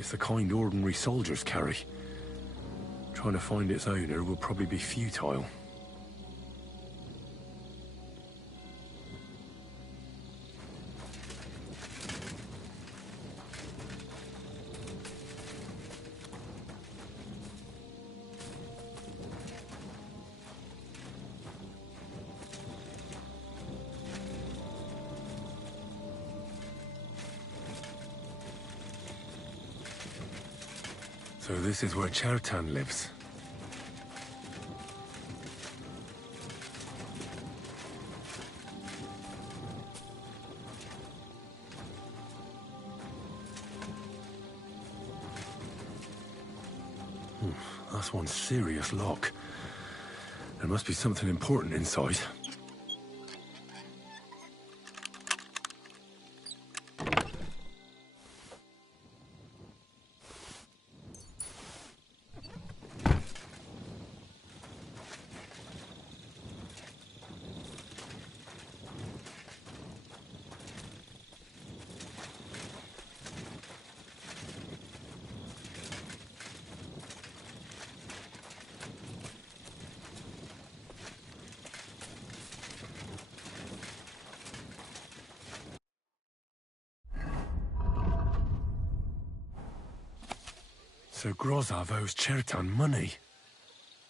It's the kind ordinary soldiers carry. Trying to find its owner will probably be futile. So this is where Chertan lives. That's one serious lock. There must be something important inside. So Grozov owes Chertan money.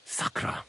Sakra.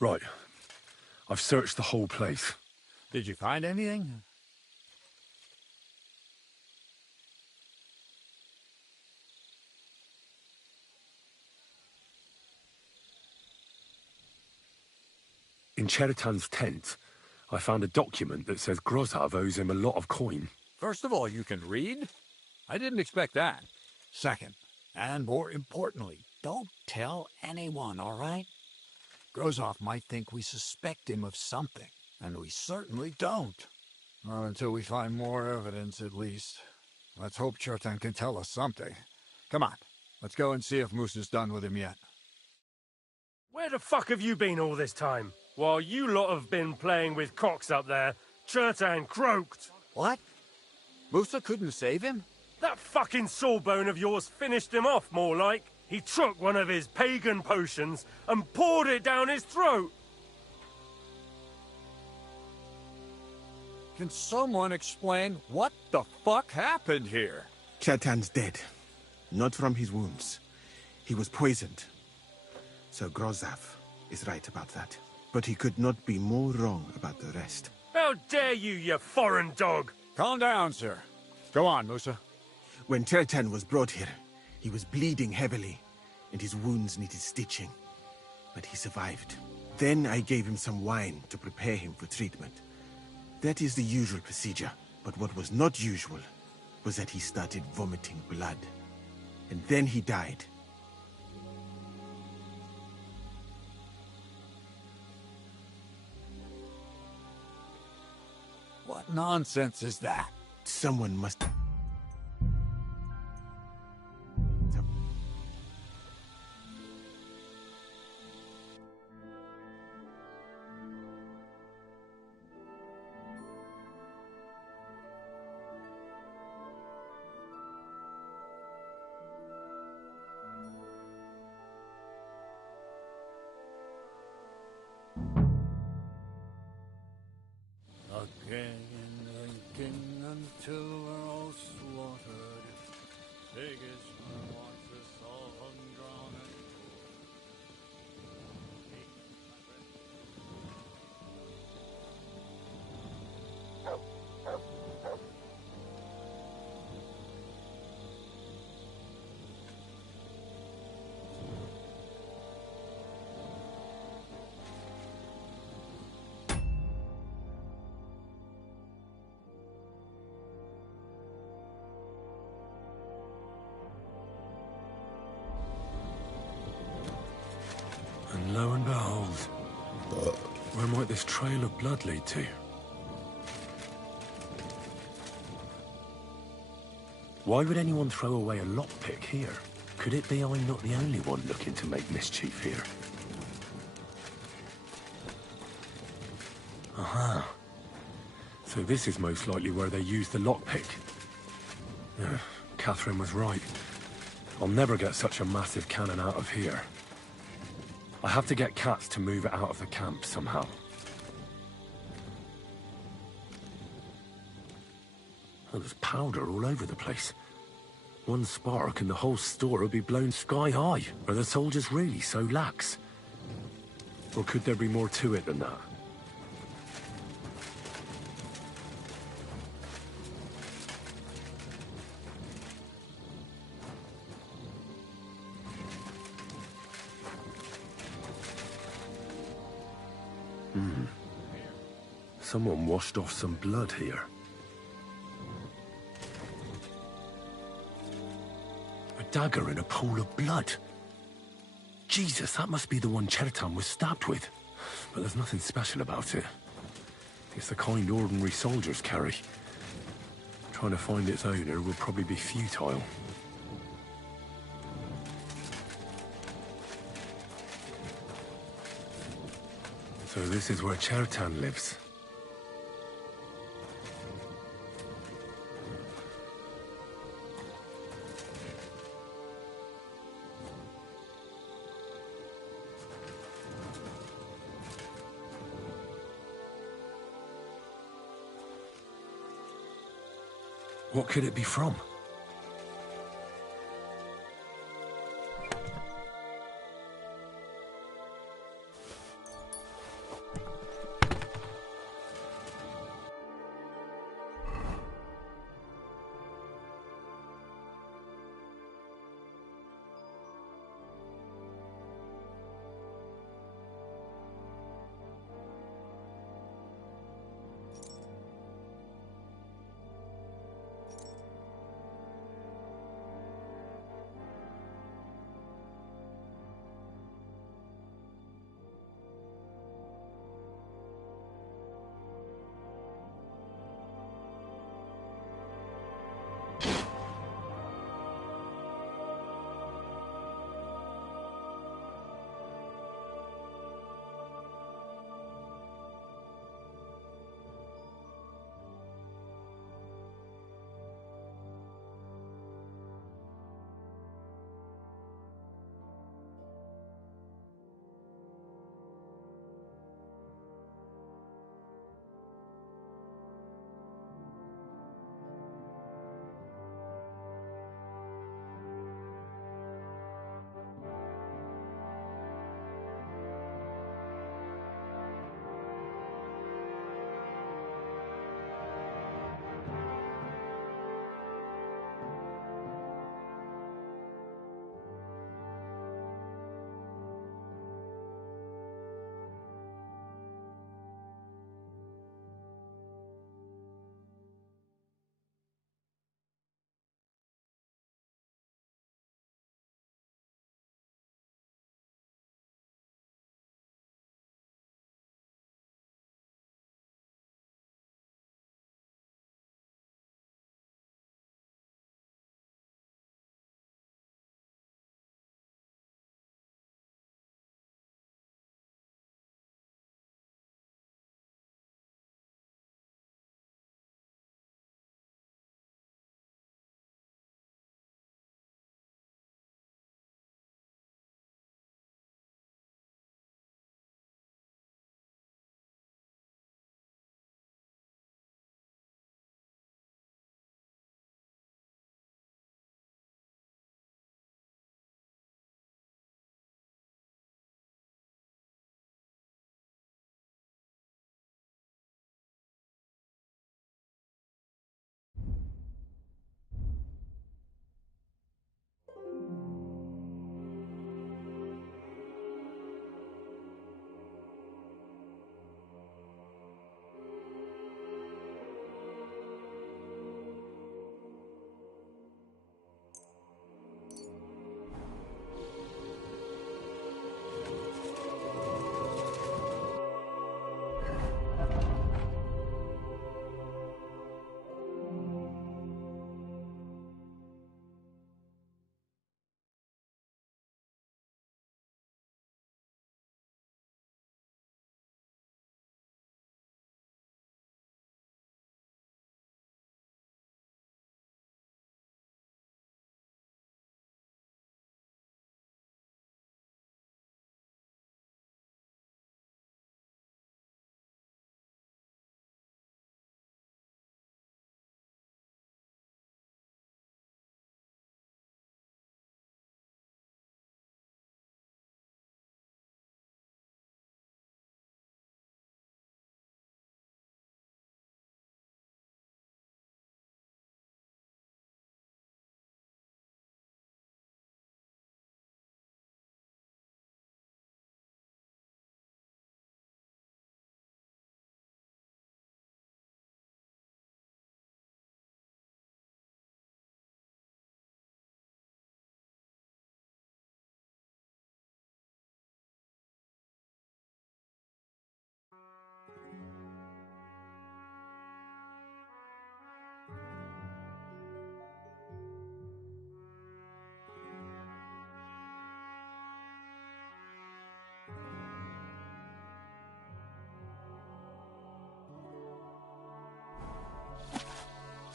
Right. I've searched the whole place. Did you find anything? In Cheritan's tent, I found a document that says Grozav owes him a lot of coin. First of all, you can read? I didn't expect that. Second, and more importantly, don't tell anyone, all right? Grozov might think we suspect him of something, and we certainly don't. Well, until we find more evidence, at least. Let's hope Cheritan can tell us something. Come on, let's go and see if Moose is done with him yet. Where the fuck have you been all this time? While you lot have been playing with cocks up there, Cheritan croaked. What? Musa couldn't save him? That fucking sawbone of yours finished him off, more like. He took one of his pagan potions and poured it down his throat. Can someone explain what the fuck happened here? Cheritan's dead. Not from his wounds. He was poisoned. So Grozav is right about that. But he could not be more wrong about the rest. How dare you, you foreign dog! Calm down, sir. Go on, Musa. When Cheritan was brought here, he was bleeding heavily, and his wounds needed stitching. But he survived. Then I gave him some wine to prepare him for treatment. That is the usual procedure. But what was not usual was that he started vomiting blood. And then he died. What nonsense is that? Someone must... Drinking until we're all slaughtered. Vegas wants us all undrawn. And lo and behold, where might this trail of blood lead to? Why would anyone throw away a lockpick here? Could it be I'm not the only one looking to make mischief here? Aha. So this is most likely where they used the lockpick. Yeah, Catherine was right. I'll never get such a massive cannon out of here. I have to get Katz to move it out of the camp somehow. Oh, there's powder all over the place. One spark and the whole store would be blown sky high. Are the soldiers really so lax? Or could there be more to it than that? Someone washed off some blood here. A dagger in a pool of blood. Jesus, that must be the one Cheritan was stabbed with. But there's nothing special about it. It's the kind ordinary soldiers carry. Trying to find its owner will probably be futile. So this is where Cheritan lives. What could it be from?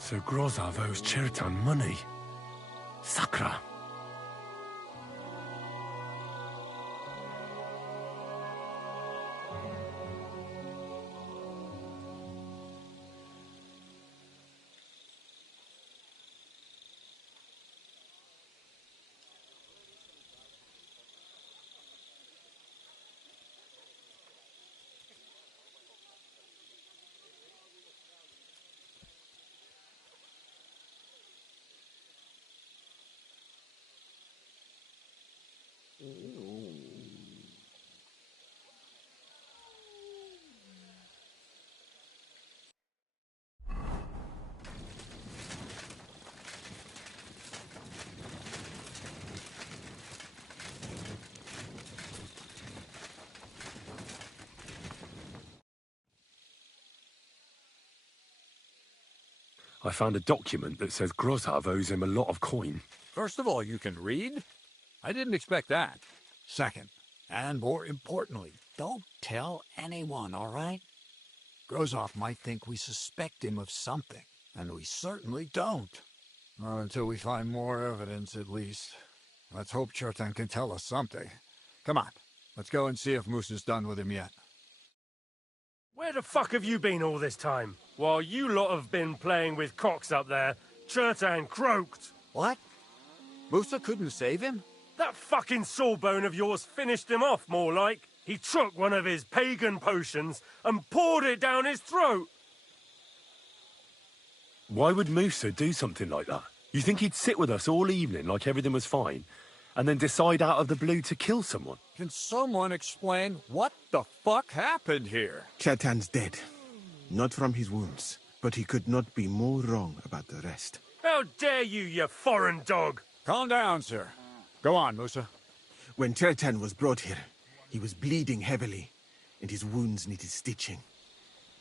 So Grozov owes Chertan money. Sakra. I found a document that says Grozov owes him a lot of coin. First of all, you can read? I didn't expect that. Second, and more importantly, don't tell anyone, all right? Grozov might think we suspect him of something, and we certainly don't. Not until we find more evidence, at least. Let's hope Chertan can tell us something. Come on, let's go and see if Musa's done with him yet. Where the fuck have you been all this time? While you lot have been playing with cocks up there, Chertan croaked. What? Musa couldn't save him? That fucking sawbone of yours finished him off, more like. He took one of his pagan potions and poured it down his throat. Why would Musa do something like that? You think he'd sit with us all evening like everything was fine, and then decide out of the blue to kill someone? Can someone explain what the fuck happened here? Chertan's dead. Not from his wounds, but he could not be more wrong about the rest. How dare you, you foreign dog! Calm down, sir. Go on, Musa. When Chertan was brought here, he was bleeding heavily, and his wounds needed stitching.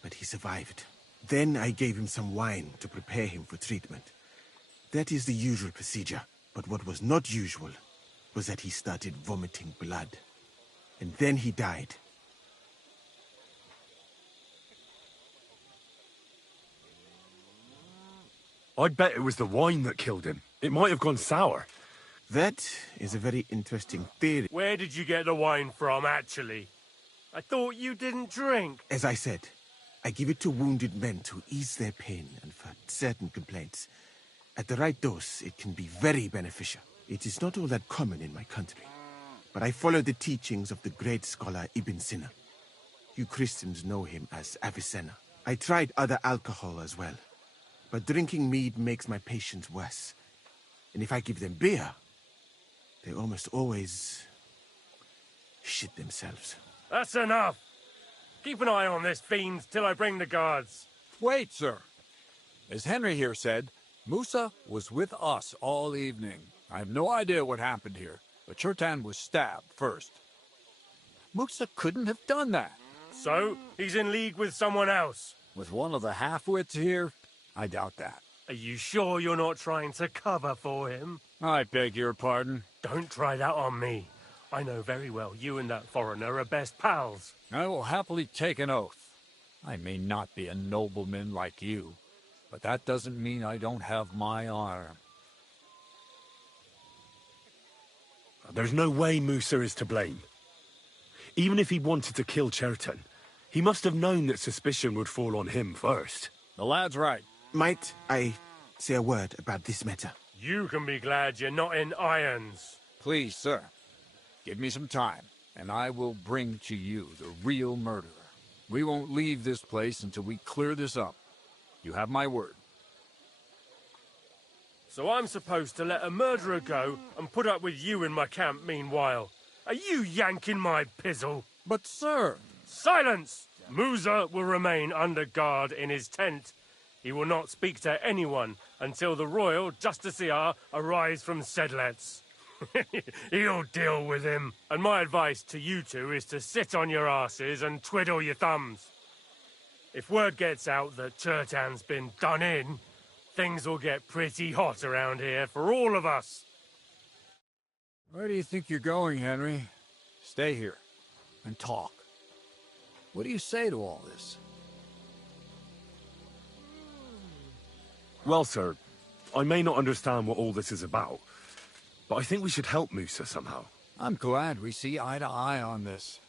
But he survived. Then I gave him some wine to prepare him for treatment. That is the usual procedure, but what was not usual was that he started vomiting blood. And then he died. I'd bet it was the wine that killed him. It might have gone sour. That is a very interesting theory. Where did you get the wine from, actually? I thought you didn't drink. As I said, I give it to wounded men to ease their pain and for certain complaints. At the right dose, it can be very beneficial. It is not all that common in my country, but I follow the teachings of the great scholar Ibn Sina. You Christians know him as Avicenna. I tried other alcohol as well, but drinking mead makes my patients worse. And if I give them beer, they almost always shit themselves. That's enough. Keep an eye on this fiend till I bring the guards. Wait, sir. As Henry here said, Musa was with us all evening. I have no idea what happened here, but Chertan was stabbed first. Musa couldn't have done that. So, he's in league with someone else. With one of the half-wits here, I doubt that. Are you sure you're not trying to cover for him? I beg your pardon. Don't try that on me. I know very well you and that foreigner are best pals. I will happily take an oath. I may not be a nobleman like you, but that doesn't mean I don't have my honor. There's no way Musa is to blame. Even if he wanted to kill Chertan, he must have known that suspicion would fall on him first. The lad's right. Might I say a word about this matter? You can be glad you're not in irons. Please, sir, give me some time, and I will bring to you the real murderer. We won't leave this place until we clear this up. You have my word. So I'm supposed to let a murderer go and put up with you in my camp meanwhile. Are you yanking my pizzle? But, sir... Silence! Musa will remain under guard in his tent. He will not speak to anyone until the royal justiciar arrives from Sedlets. He'll deal with him. And my advice to you two is to sit on your asses and twiddle your thumbs. If word gets out that Chertan's been done in, things will get pretty hot around here for all of us. Where do you think you're going, Henry? Stay here and talk. What do you say to all this? Well, sir, I may not understand what all this is about, but I think we should help Musa somehow. I'm glad we see eye to eye on this.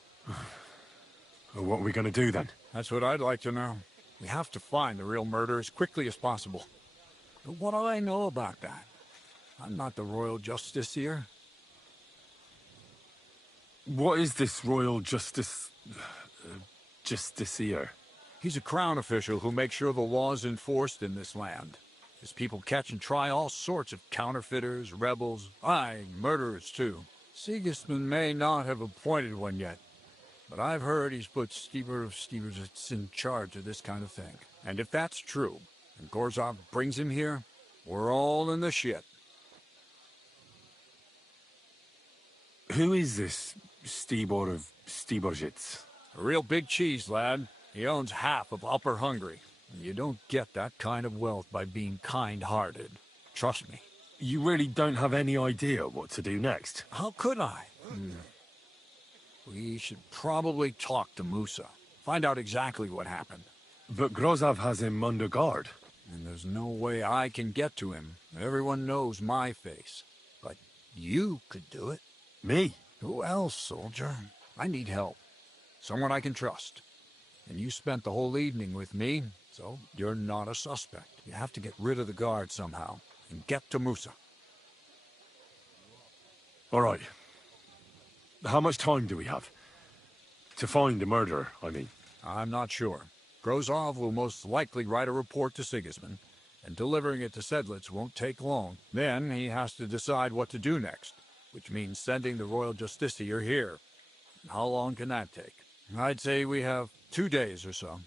Well, what are we going to do then? That's what I'd like to know. We have to find the real murderer as quickly as possible. But what do I know about that? I'm not the royal justiciar. What is this royal justiciar? He's a crown official who makes sure the law is enforced in this land. His people catch and try all sorts of counterfeiters, rebels, murderers too. Sigismund may not have appointed one yet, but I've heard he's put Stieber of Stiebersitz in charge of this kind of thing. And if that's true, and Gorzov brings him here, we're all in the shit. Who is this Stibor of Stiebersitz? A real big cheese, lad. He owns half of Upper Hungary. You don't get that kind of wealth by being kind-hearted. Trust me. You really don't have any idea what to do next? How could I? We should probably talk to Musa. Find out exactly what happened. But Grozov has him under guard. And there's no way I can get to him. Everyone knows my face. But you could do it. Me? Who else, soldier? I need help. Someone I can trust. And you spent the whole evening with me, so you're not a suspect. You have to get rid of the guard somehow, and get to Musa. All right. How much time do we have? To find the murderer, I mean. I'm not sure. Grozov will most likely write a report to Sigismund, and delivering it to Sedlitz won't take long. Then he has to decide what to do next, which means sending the Royal Justiciar here. How long can that take? I'd say we have 2 days or so.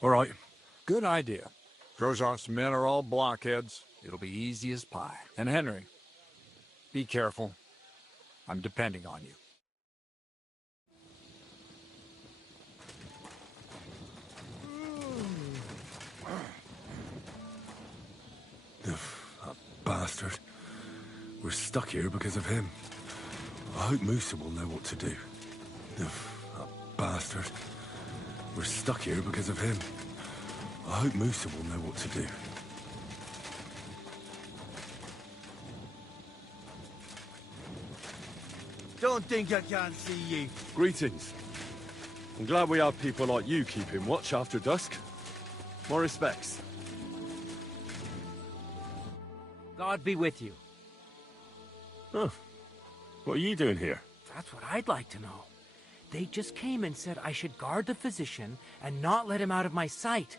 All right. Good idea. Grozov's men are all blockheads. It'll be easy as pie. And Henry, be careful. I'm depending on you. That bastard. We're stuck here because of him. I hope Musa will know what to do. That bastard. We're stuck here because of him. I hope Musa will know what to do. Don't think I can't see you. Greetings. I'm glad we have people like you keeping watch after dusk. My respects. God be with you. Huh. What are you doing here? That's what I'd like to know. They just came and said I should guard the physician and not let him out of my sight.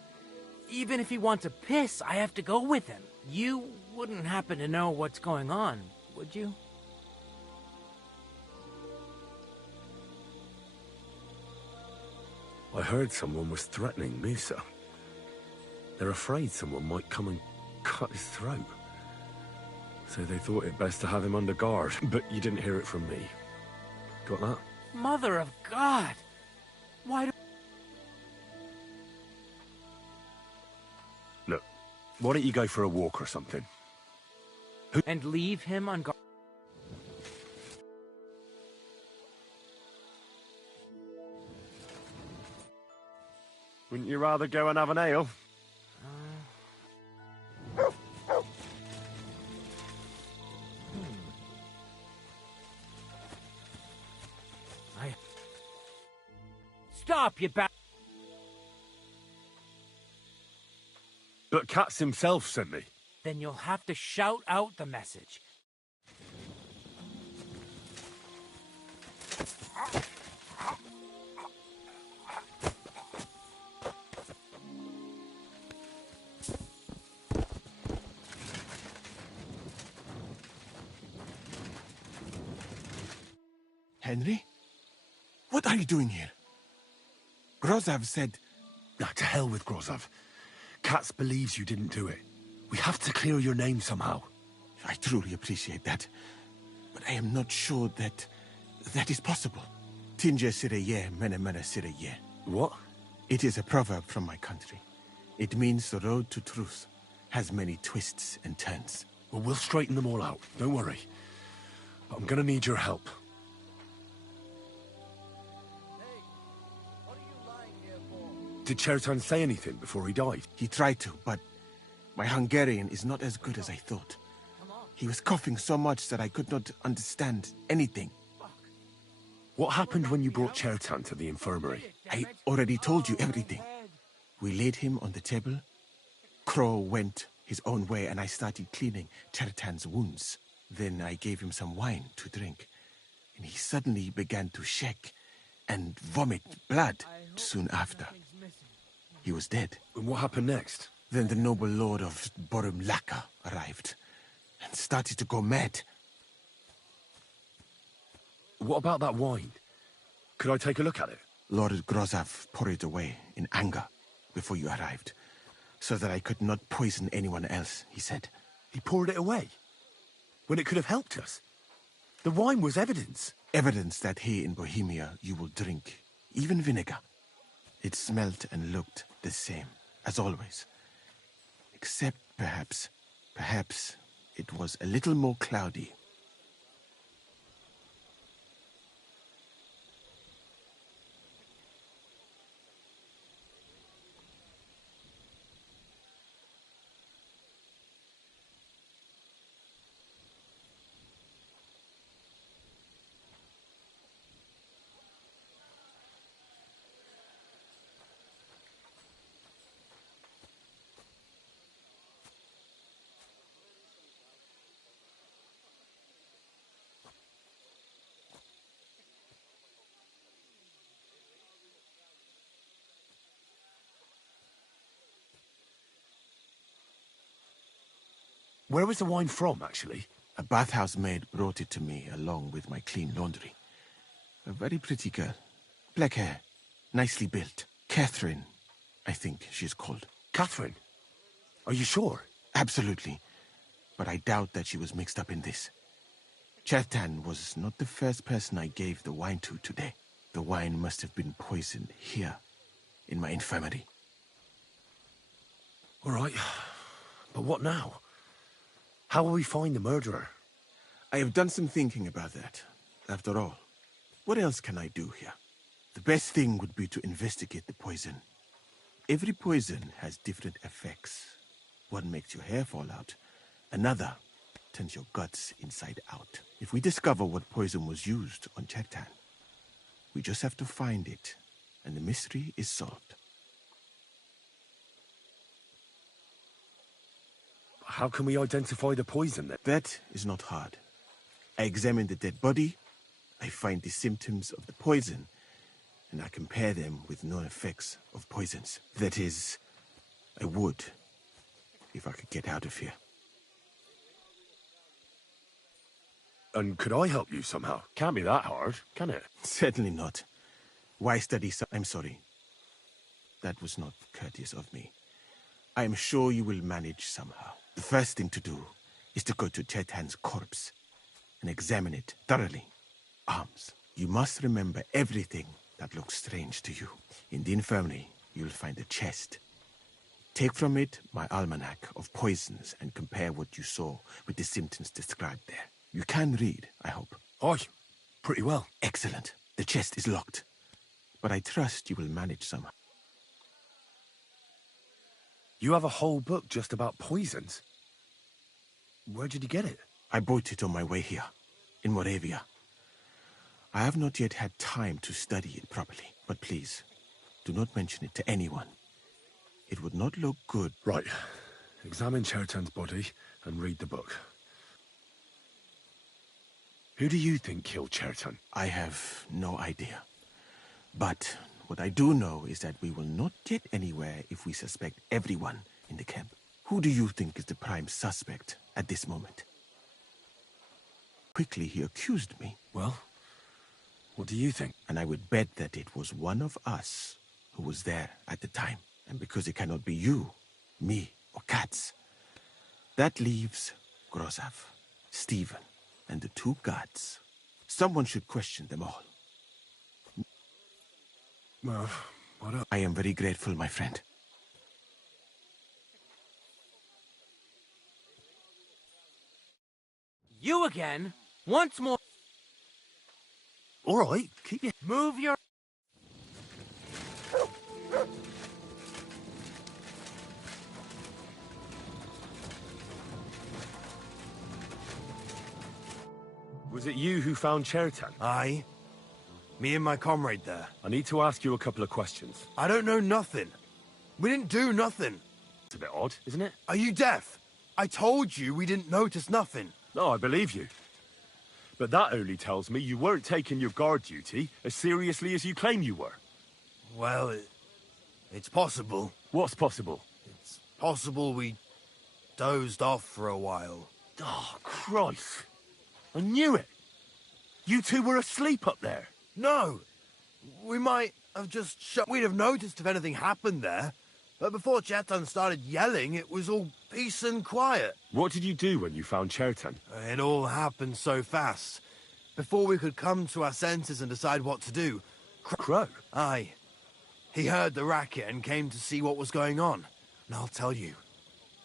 Even if he wants to piss, I have to go with him. You wouldn't happen to know what's going on, would you? I heard someone was threatening Musa. They're afraid someone might come and cut his throat. So they thought it best to have him under guard, but you didn't hear it from me. Got that? Mother of God! Why do... Look, why don't you go for a walk or something? And leave him on guard? Wouldn't you rather go and have an ale? Stop, you ba... But Katz himself sent me. Then you'll have to shout out the message. Henry? What are you doing here? Grozov said... Now, to hell with Grozov. Katz believes you didn't do it. We have to clear your name somehow. I truly appreciate that. But I am not sure that is possible. Tinge sireye, mene mene sireye. What? It is a proverb from my country. It means the road to truth has many twists and turns. Well, we'll straighten them all out. Don't worry. But I'm gonna need your help. Did Chertan say anything before he died? He tried to, but my Hungarian is not as good as I thought. He was coughing so much that I could not understand anything. What happened when you brought Chertan to the infirmary? I already told you everything. We laid him on the table. Crow went his own way and I started cleaning Chertan's wounds. Then I gave him some wine to drink. And he suddenly began to shake and vomit blood soon after. He was dead. And what happened next? Then the noble lord of Borum Laka arrived and started to go mad. What about that wine? Could I take a look at it? Lord Grozav poured it away in anger before you arrived, so that I could not poison anyone else, he said. He poured it away? When it could have helped us? The wine was evidence. Evidence that here in Bohemia you will drink, even vinegar. It smelt and looked the same, as always. Except perhaps it was a little more cloudy. Where was the wine from, actually? A bathhouse maid brought it to me along with my clean laundry. A very pretty girl. Black hair. Nicely built. Catherine, I think she's called. Catherine? Are you sure? Absolutely. But I doubt that she was mixed up in this. Chertan was not the first person I gave the wine to today. The wine must have been poisoned here, in my infirmary. All right. But what now? How will we find the murderer? I have done some thinking about that. After all, what else can I do here? The best thing would be to investigate the poison. Every poison has different effects. One makes your hair fall out. Another turns your guts inside out. If we discover what poison was used on Chertan, we just have to find it, and the mystery is solved. How can we identify the poison, then? That is not hard. I examine the dead body, I find the symptoms of the poison, and I compare them with known effects of poisons. That is, I would, if I could get out of here. And could I help you somehow? Can't be that hard, can it? Certainly not. Why study I'm sorry. That was not courteous of me. I am sure you will manage somehow. The first thing to do is to go to Chertan's corpse and examine it thoroughly. Arms. You must remember everything that looks strange to you. In the infirmary, you'll find a chest. Take from it my almanac of poisons and compare what you saw with the symptoms described there. You can read, I hope. Aye, pretty well. Excellent. The chest is locked. But I trust you will manage somehow. You have a whole book just about poisons? Where did you get it? I bought it on my way here, in Moravia. I have not yet had time to study it properly, but please, do not mention it to anyone. It would not look good. Right. Examine Chertan's body and read the book. Who do you think killed Chertan? I have no idea. But what I do know is that we will not get anywhere if we suspect everyone in the camp. Who do you think is the prime suspect at this moment? Quickly, he accused me. Well, what do you think? And I would bet that it was one of us who was there at the time. And because it cannot be you, me, or Katz, that leaves Grozav, Stephen, and the two guards. Someone should question them all. Well, what up? I am very grateful, my friend. You again? Once more. All right, keep your... Move your... Was it you who found Chertan? Aye. Me and my comrade there. I need to ask you a couple of questions. I don't know nothing. We didn't do nothing. It's a bit odd, isn't it? Are you deaf? I told you we didn't notice nothing. No, I believe you. But that only tells me you weren't taking your guard duty as seriously as you claim you were. Well, it's possible. What's possible? It's possible we dozed off for a while. Oh, Christ. I knew it. You two were asleep up there. No! We might have just we'd have noticed if anything happened there. But before Chertan started yelling, it was all peace and quiet. What did you do when you found Chertan? It all happened so fast. Before we could come to our senses and decide what to do... Crow? Aye. He heard the racket and came to see what was going on. And I'll tell you,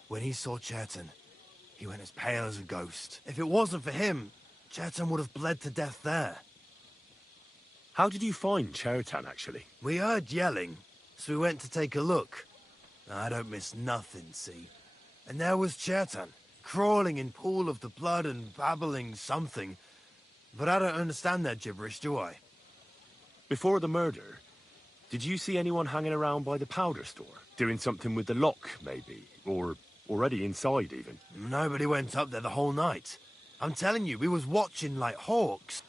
when he saw Chertan, he went as pale as a ghost. If it wasn't for him, Chertan would have bled to death there. How did you find Chertan, actually? We heard yelling, so we went to take a look. I don't miss nothing, see? And there was Chertan, crawling in pool of the blood and babbling something. But I don't understand their gibberish, do I? Before the murder, did you see anyone hanging around by the powder store? Doing something with the lock, maybe? Or already inside, even? Nobody went up there the whole night. I'm telling you, we was watching like hawks.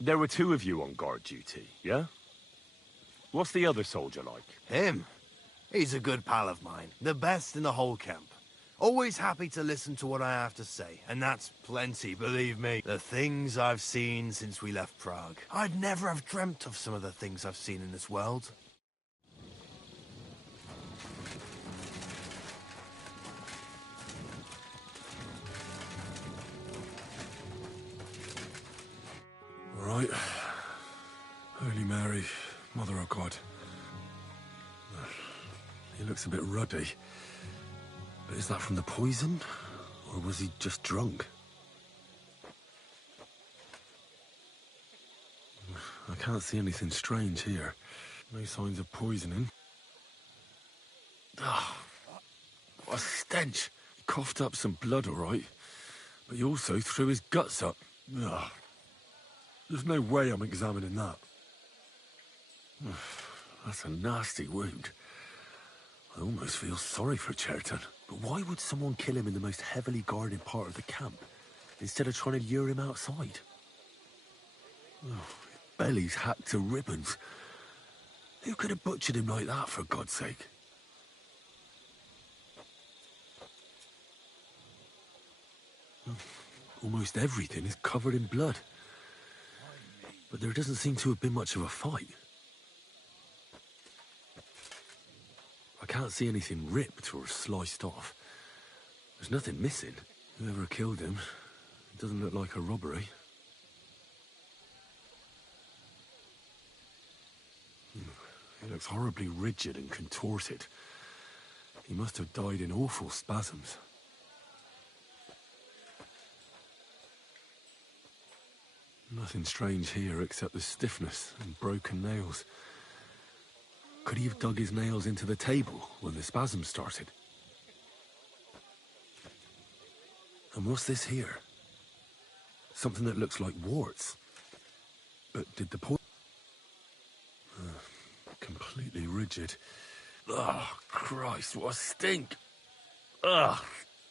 There were two of you on guard duty, yeah? What's the other soldier like? Him? He's a good pal of mine. The best in the whole camp. Always happy to listen to what I have to say. And that's plenty, believe me. The things I've seen since we left Prague. I'd never have dreamt of some of the things I've seen in this world. All right. Holy Mary, Mother of God. He looks a bit ruddy. But is that from the poison? Or was he just drunk? I can't see anything strange here. No signs of poisoning. Ah, what a stench. He coughed up some blood, all right. But he also threw his guts up. Ugh. There's no way I'm examining that. That's a nasty wound. I almost feel sorry for Chertan. But why would someone kill him in the most heavily guarded part of the camp, instead of trying to lure him outside? Oh, his belly's hacked to ribbons. Who could have butchered him like that, for God's sake? Almost everything is covered in blood. But there doesn't seem to have been much of a fight. I can't see anything ripped or sliced off. There's nothing missing. Whoever killed him, it doesn't look like a robbery. He looks horribly rigid and contorted. He must have died in awful spasms. Nothing strange here except the stiffness and broken nails. Could he have dug his nails into the table when the spasm started? And what's this here? Something that looks like warts. But did the poison... completely rigid. Oh, Christ, what a stink! Ugh,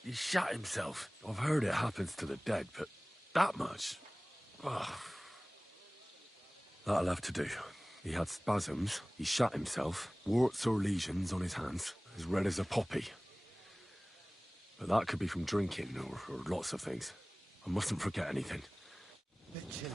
he shot himself. I've heard it happens to the dead, but that much? Ugh. That'll have to do. He had spasms, he shot himself, warts or lesions on his hands, as red as a poppy. But that could be from drinking, or lots of things. I mustn't forget anything. Bit chilly.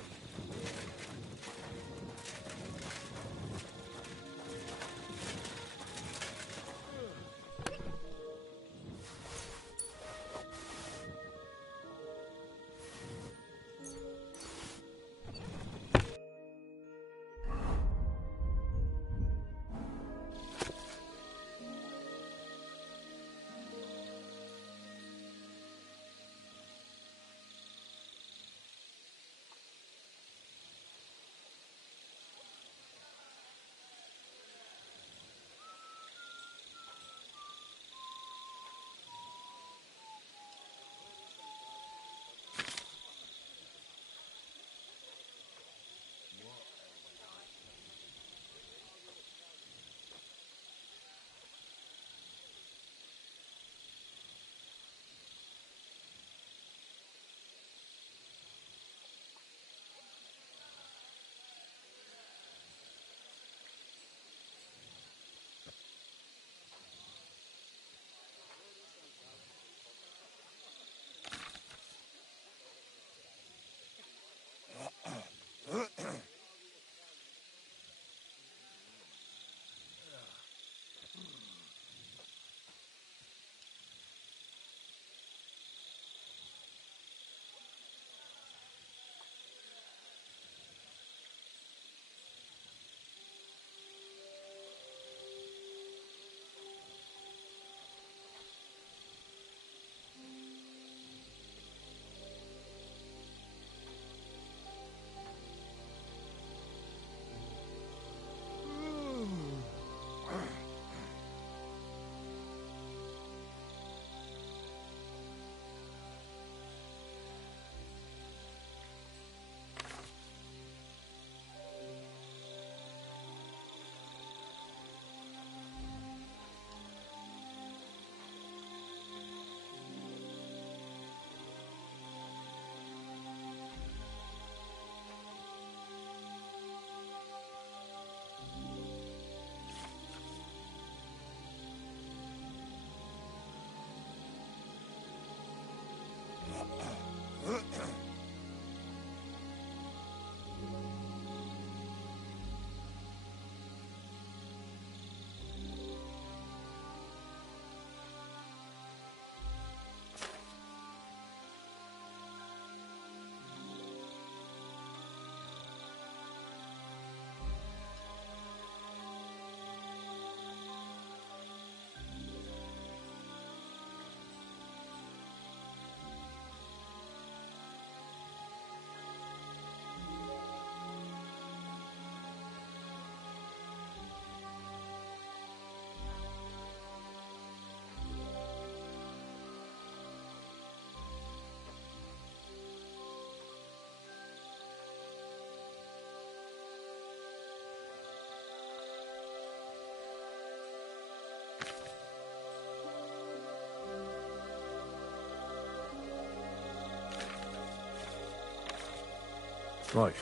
Right.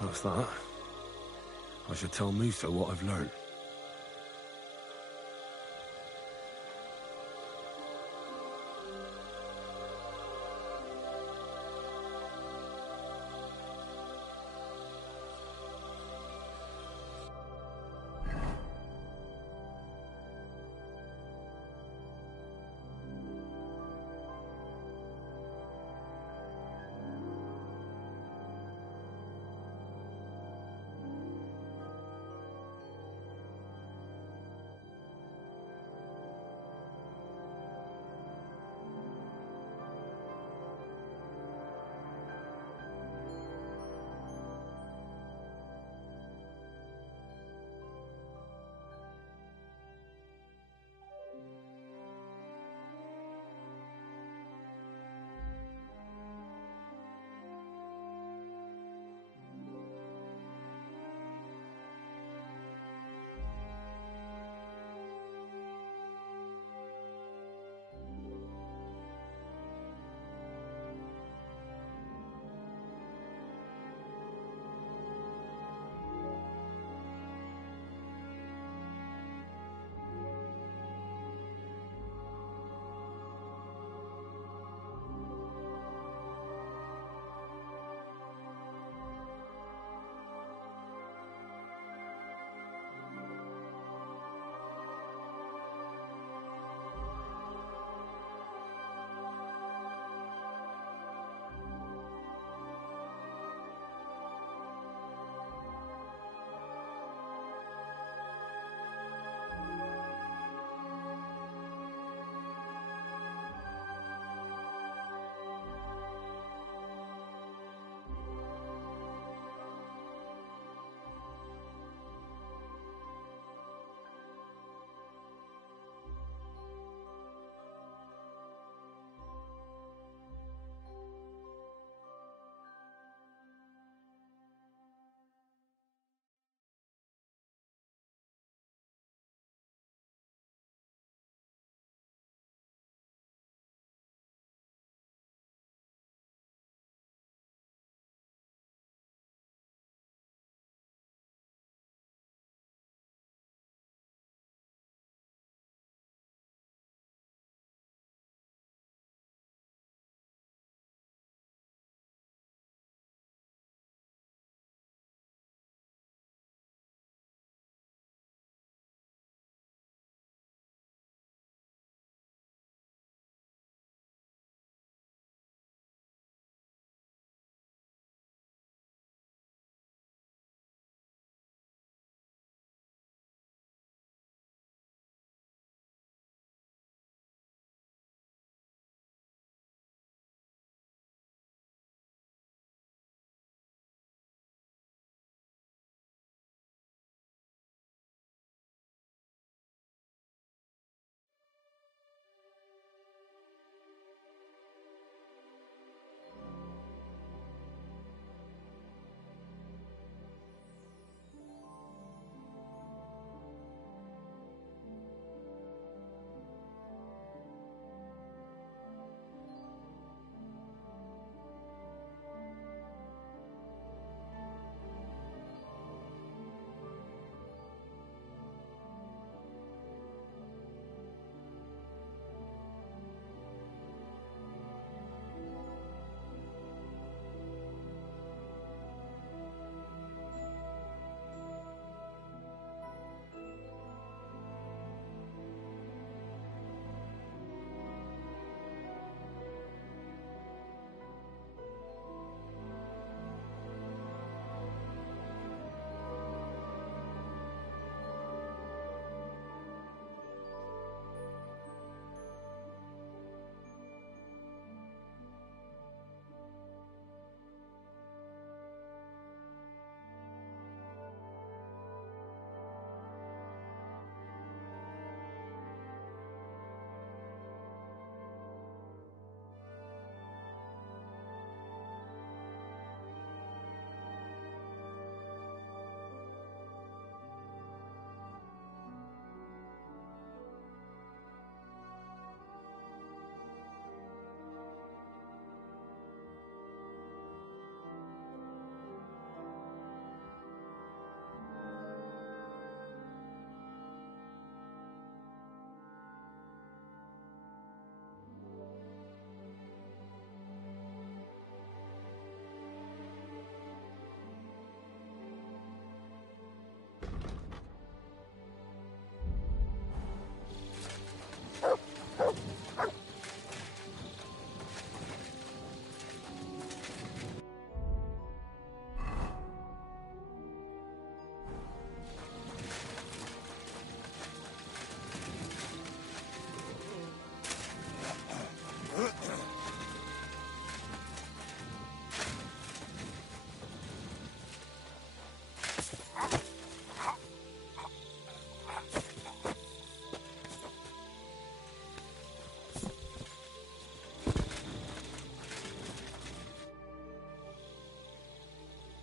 That's that. I should tell Musa what I've learned.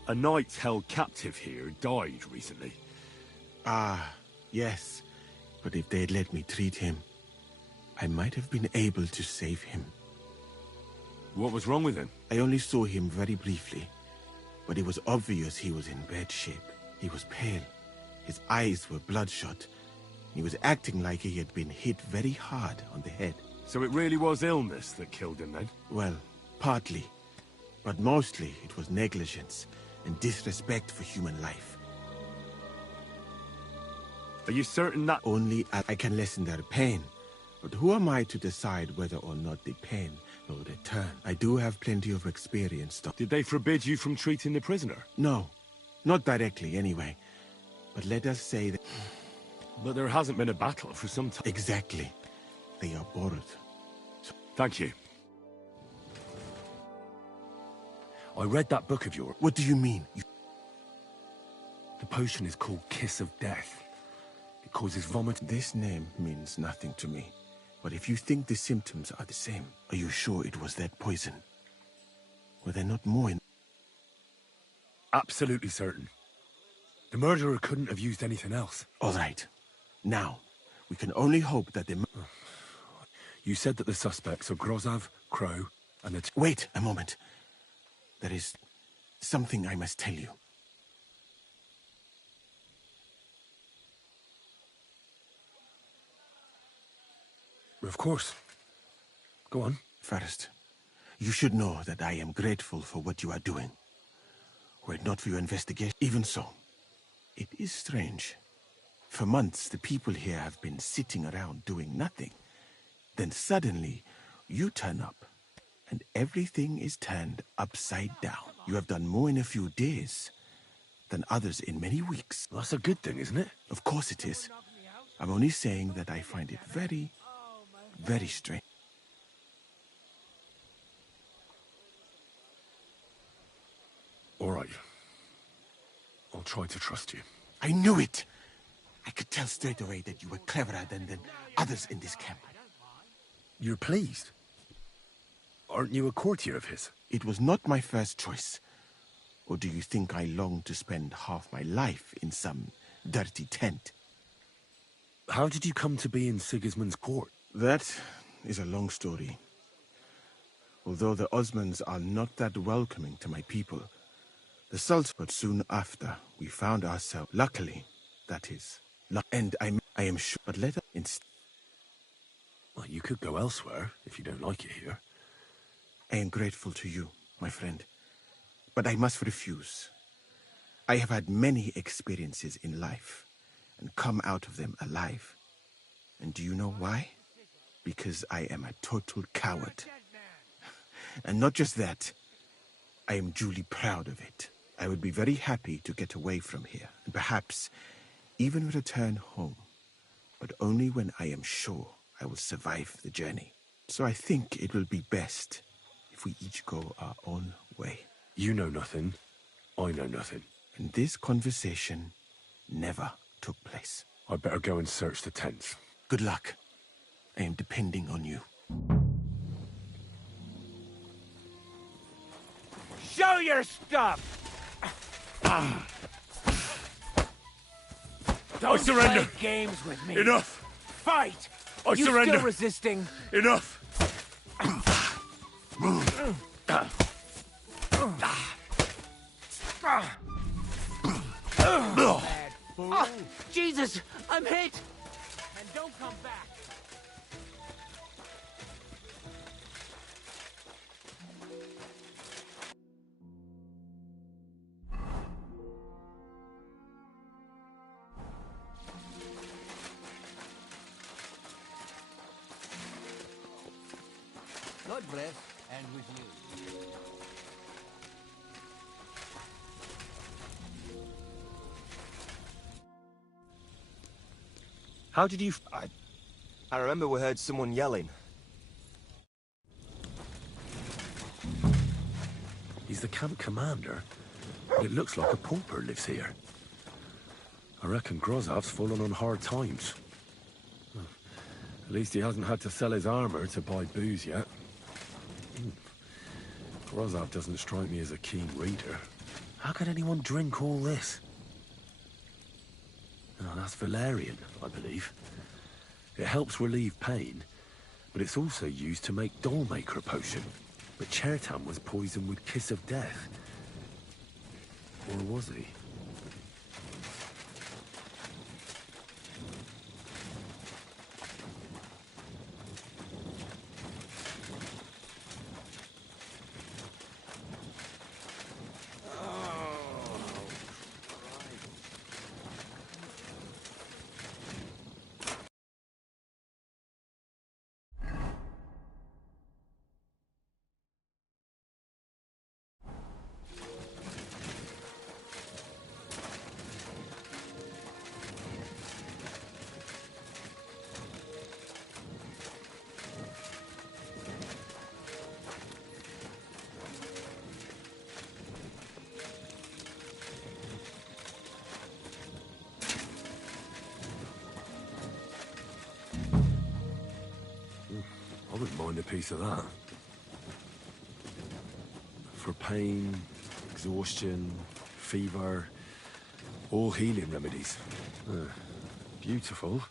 A knight held captive here died recently. Ah, yes. But if they'd let me treat him, I might have been able to save him. What was wrong with him? I only saw him very briefly, but it was obvious he was in bad shape. He was pale. His eyes were bloodshot. He was acting like he had been hit very hard on the head. So it really was illness that killed him then? Well, partly. But mostly it was negligence and disrespect for human life. Are you certain that... Only I can lessen their pain. But who am I to decide whether or not the pain will return? I do have plenty of experience, though. Did they forbid you from treating the prisoner? No. Not directly, anyway. But let us say that... But there hasn't been a battle for some time. Exactly. They are borrowed. Thank you. I read that book of yours. What do you mean? The potion is called Kiss of Death. It causes vomit. This name means nothing to me. But if you think the symptoms are the same, are you sure it was that poison? Were there not more in... Absolutely certain. The murderer couldn't have used anything else. All right. Now, we can only hope that the... You said that the suspects are Grozov, Crow, and the... Wait a moment. There is something I must tell you. Of course. Go on. First, you should know that I am grateful for what you are doing. Were it not for your investigation, even so, it is strange. For months, the people here have been sitting around doing nothing. Then suddenly, you turn up, and everything is turned upside down. You have done more in a few days than others in many weeks. Well, that's a good thing, isn't it? Of course it is. I'm only saying that I find it very, very strange. All right. I'll try to trust you. I knew it! I could tell straight away that you were cleverer than others in this camp. You're pleased? Aren't you a courtier of his? It was not my first choice. Or do you think I long to spend half my life in some dirty tent? How did you come to be in Sigismund's court? That is a long story. Although the Osmans are not that welcoming to my people, the Sultan... But soon after, we found ourselves... Luckily, that is. And I am sure... But let us... Well, you could go elsewhere, if you don't like it here. I am grateful to you, my friend. But I must refuse. I have had many experiences in life, and come out of them alive. And do you know why? Because I am a total coward. And not just that, I am duly proud of it. I would be very happy to get away from here, and perhaps even return home, but only when I am sure I will survive the journey. So I think it will be best if we each go our own way. You know nothing. I know nothing. And this conversation never took place. I'd better go and search the tents. Good luck. I am depending on you. Show your stuff! Don't surrender. play games with me. Enough! Fight! I you surrender. Still resisting? Enough! Oh, Jesus! I'm hit! And don't come back! God bless, and with you. How did you... I remember we heard someone yelling. He's the camp commander. But it looks like a pauper lives here. I reckon Grozov's fallen on hard times. At least he hasn't had to sell his armor to buy booze yet. Grozov doesn't strike me as a keen reader. How could anyone drink all this? Oh, that's valerian, I believe. It helps relieve pain, but it's also used to make Dollmaker potion. But Chertan was poisoned with Kiss of Death. Or was he? I wouldn't mind a piece of that. For pain, exhaustion, fever, all healing remedies. Beautiful,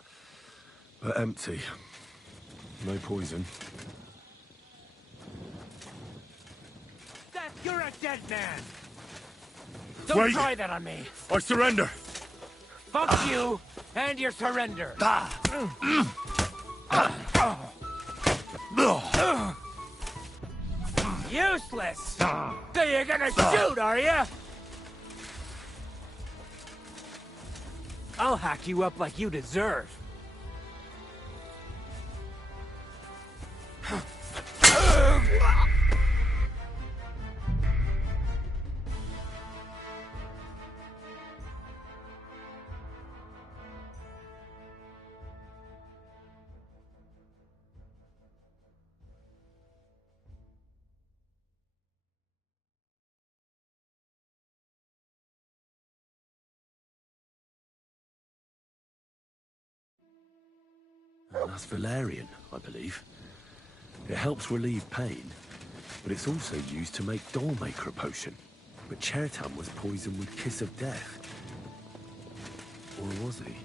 but empty. No poison. Death, you're a dead man! Don't Wait. try that on me! I surrender! Fuck you and your surrender! Useless! So you're gonna shoot, are you? I'll hack you up like you deserve. Oh, that's valerian, I believe. It helps relieve pain, but it's also used to make Dollmaker potion. But Chertan was poisoned with Kiss of Death. Or was he?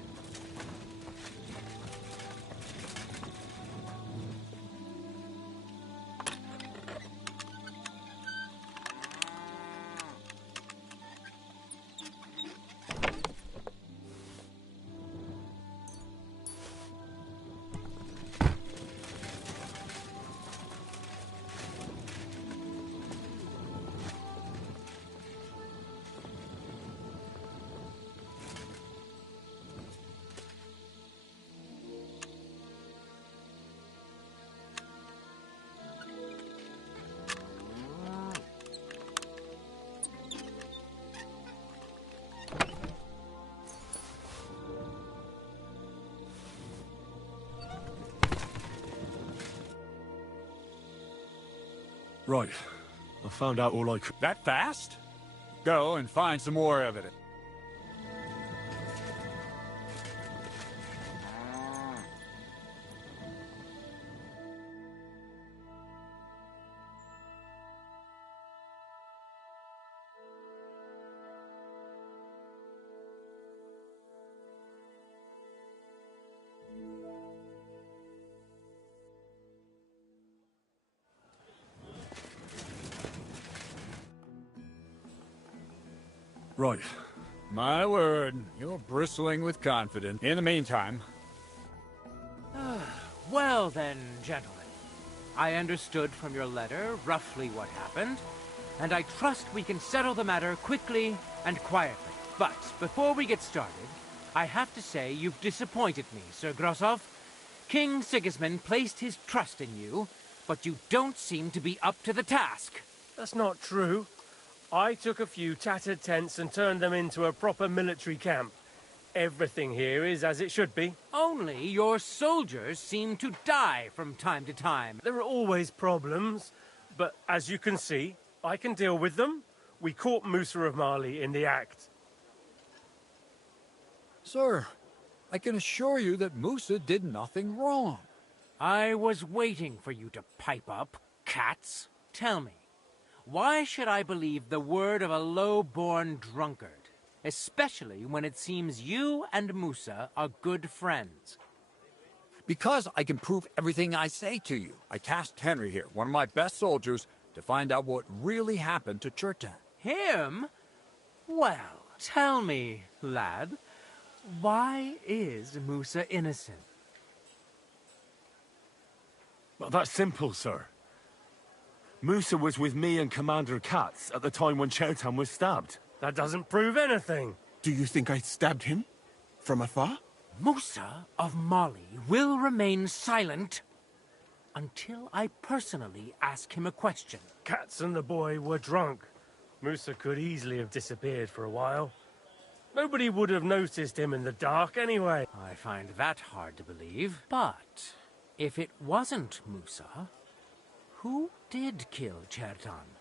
Right. I found out all I could. That fast? Go and find some more evidence. Right. My word, you're bristling with confidence. In the meantime... Well then, gentlemen. I understood from your letter roughly what happened, and I trust we can settle the matter quickly and quietly. But before we get started, I have to say you've disappointed me, Sir Grosov. King Sigismund placed his trust in you, but you don't seem to be up to the task. That's not true. I took a few tattered tents and turned them into a proper military camp. Everything here is as it should be. Only your soldiers seem to die from time to time. There are always problems, but as you can see, I can deal with them. We caught Musa of Mali in the act. Sir, I can assure you that Musa did nothing wrong. I was waiting for you to pipe up, cats. Tell me, Why should I believe the word of a low-born drunkard? Especially when it seems you and Musa are good friends. Because I can prove everything I say to you. I tasked Henry here, one of my best soldiers, to find out what really happened to Chertan. Him? Well, tell me, lad, why is Musa innocent? Well, that's simple, sir. Musa was with me and Commander Katz at the time when Chertan was stabbed. That doesn't prove anything. Do you think I stabbed him? From afar? Musa of Mali will remain silent until I personally ask him a question. Katz and the boy were drunk. Musa could easily have disappeared for a while. Nobody would have noticed him in the dark anyway. I find that hard to believe. But if it wasn't Musa, who did kill Chertan?